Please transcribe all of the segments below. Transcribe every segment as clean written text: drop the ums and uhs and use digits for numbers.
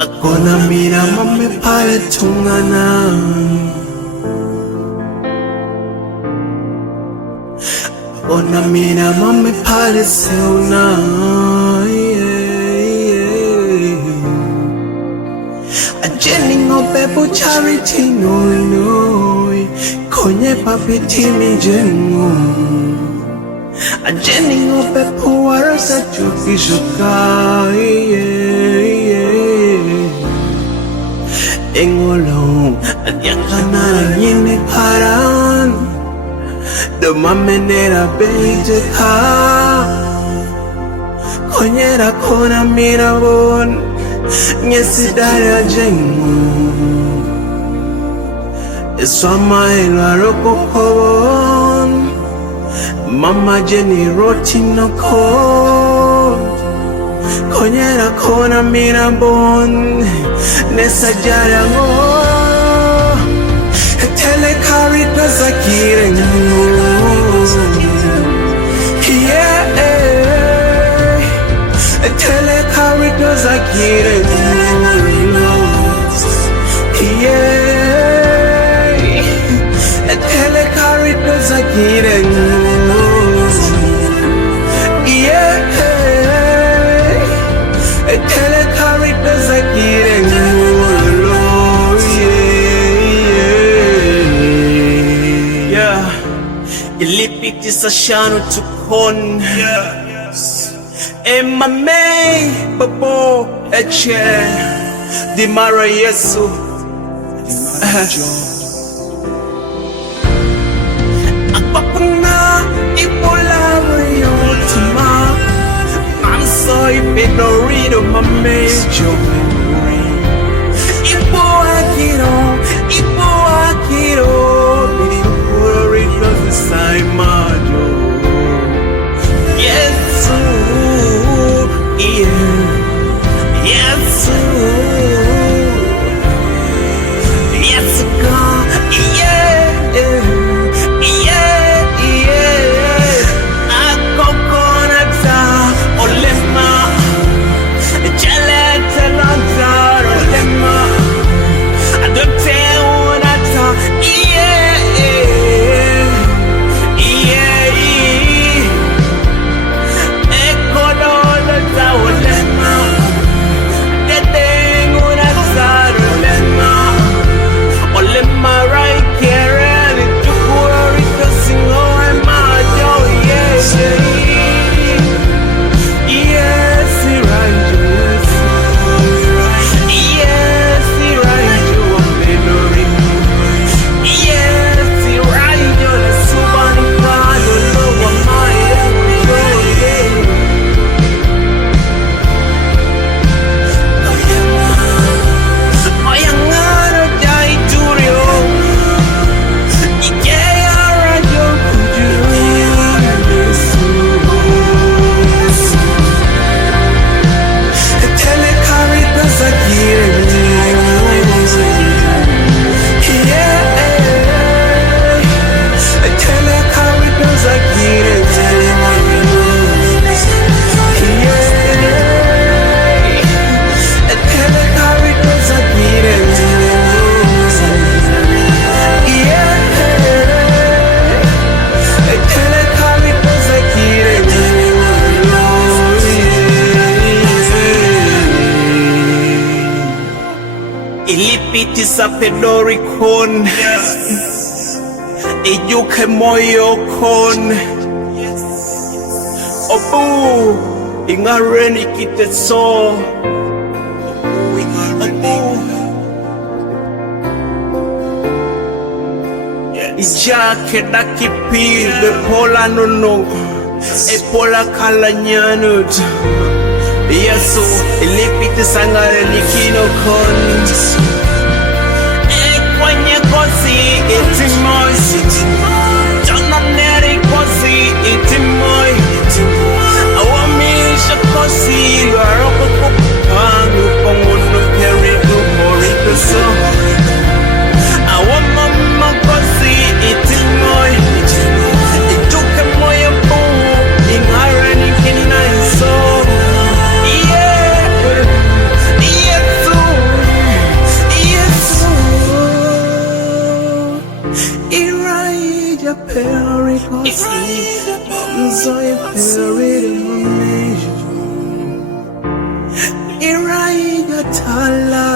Akona mina mame pale tungana, akona mina mame pale seuna. Ajeni ngope po charity noi, konye papi timi jengu. Ajeni ngope po warasa chuki shukai. Engolong adyakana yini paran de mamenera beje ka konyera kona mira bon nyesi dara jengu eswama elaro kokon mama jeni roti no ko konyera kona mira bon nesa jarango tele karita zakirengo yeah tele karita zakirengo yeah tele karita zakirengo yeah tele karita zakirengo. Ilipiti sa shano tukon Emame babo eche Di mara Yesu Akpapuna ipolawa yotuma Manso ipinorido mamejo Ipo akiro Sai majo Yesu yeah Yesu Yesu God yeah yeah yeah Akokonata olema Jalete lantar olema Adopte unata yeah Ilipiti sa pedori kon Iyuke moyo kon Obu ingaren ikitetso Ijake dakipi le pola nono E pola kalanyanut Yesu ilipiti sangare nikino kon Ekwenye kosi itimoy Jona neri kosi itimoy Awamisha kosi Zoe Perry Mamejo Iraiga Tala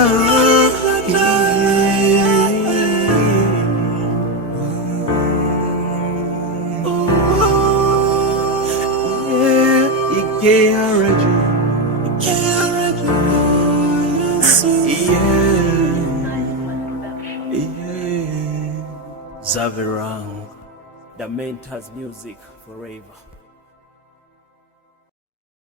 Ikea Raju Zavirang, the mentors music forever.